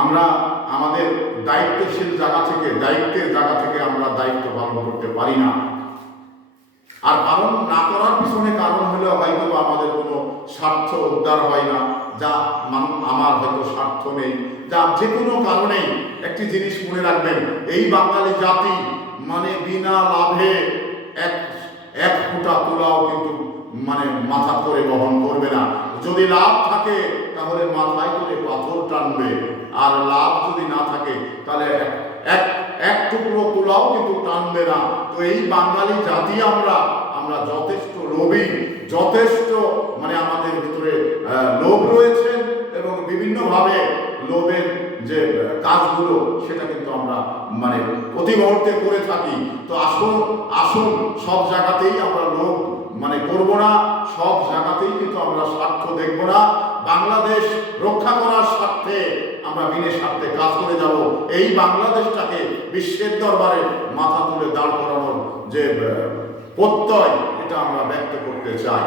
আমরা আমাদের দায়িত্বশীল জায়গা থেকে, দায়িত্বের জায়গা থেকে আমরা দায়িত্ব পালন করতে পারি না। আর পালন না করার পিছনে কারণ হলো হয়তো আমাদের কোনো স্বার্থ উদ্ধার হয় না, যা আমার হয়তো স্বার্থ নেই, যা যে কোনো কারণেই। একটি জিনিস মনে রাখবেন, এই বাঙালি জাতি মানে বিনা লাভে এক ফোঁটা তুলাও কিন্তু মাথা করে বহন করবে না। যদি লাভ থাকে তাহলে মাথায় করে পাথর টানবে, আর লাভ যদি না থাকে তাহলে এক টুকরো তুলাও কিন্তু টানবে না। তো এই বাঙালি জাতি আমরা যথেষ্ট লোভী, যথেষ্ট আমাদের ভিতরে লোভ রয়েছে, এবং বিভিন্নভাবে লোভের যে কাজগুলো সেটা কিন্তু আমরা প্রতি মুহূর্তে করে থাকি। তো আসল সব জায়গাতেই আমরা লোভ করব না, সব জায়গাতেই কিন্তু আমরা স্বার্থ দেখব না। বাংলাদেশ রক্ষা করার স্বার্থে আমরা বিনা স্বার্থে কাজ করে যাব। এই বাংলাদেশটাকে বিশ্বের দরবারে মাথা তুলে দাঁড় করানোর যে প্রত্যয়, এটা আমরা ব্যক্ত করতে চাই।